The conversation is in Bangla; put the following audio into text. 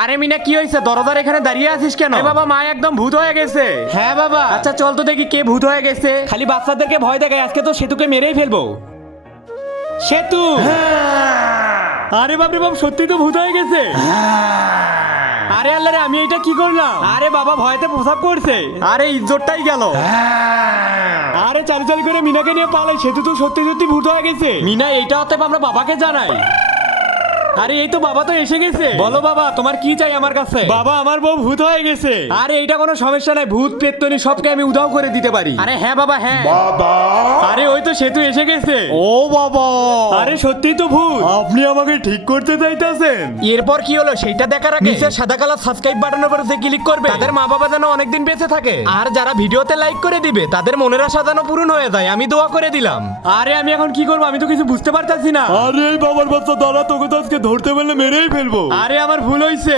আরে মিনা কি হয়েছে? দরজার এখানে দাঁড়িয়ে আছিস কেন? বাবা মা একদম ভূত হয়ে গেছে। হ্যাঁ বাবা। আচ্ছা চল তো দেখি কে ভূত হয়ে গেছে। খালি বাচ্চাদেরকে ভয় দেখায়, আজকে তো সেতুকে মেরেই ফেলবো। সেতু। আরে বাপরে বাপ, সত্যি তো ভূত হয়ে গেছে। আরে আল্লাহ রে, আমি এটা কি করলাম? আরে বাবা ভয়তে প্রসাব করছে। আরে ইজ্জতটাই গেল। আরে চালু চালু করে মিনাকে নিয়ে পালাই, সেতু তো সত্যি সত্যি ভূত হয়ে গেছে। মিনা এইটা অতএব আমরা বাবাকে জানাই। আরে এই তো বাবা তো এসে গেছে। বলো বাবা, তোমার কি চাই আমার কাছে? বাবা আমার বউ ভূত হয়ে গেছে। আরে এইটা কোনো সমস্যা নাই, ভূত প্রেতনি সবকে আমি উধাও করে দিতে পারি। আরে হ্যাঁ বাবা হ্যাঁ। বাবা, আরে ওই তো সেতু এসে গেছে। ও বাবা, আরে সত্যি তো ভূত। আপনি আমাকে ঠিক করতে চাইতেছেন? এরপর কি হলো সেইটা দেখার আগে নিচে সাদা কালার সাবস্ক্রাইব বাটনের উপরে যে ক্লিক করবে, তাদের মা বাবা যেন অনেকদিন বেঁচে থাকে। আর যারা ভিডিওতে লাইক করে দিবে তাদের মনের আশা যেন পূরণ হয়ে যায়, আমি দোয়া করে দিলাম। আরে আমি এখন কি করবো? আমি তো কিছু বুঝতে পারতাছি না। আরে এই বাবার বাচ্চা, দাঁড়া, তোকে তো আজকে ধরতে পারলে মেরেই ফেলবো। আরে আমার ভুল হয়েছে।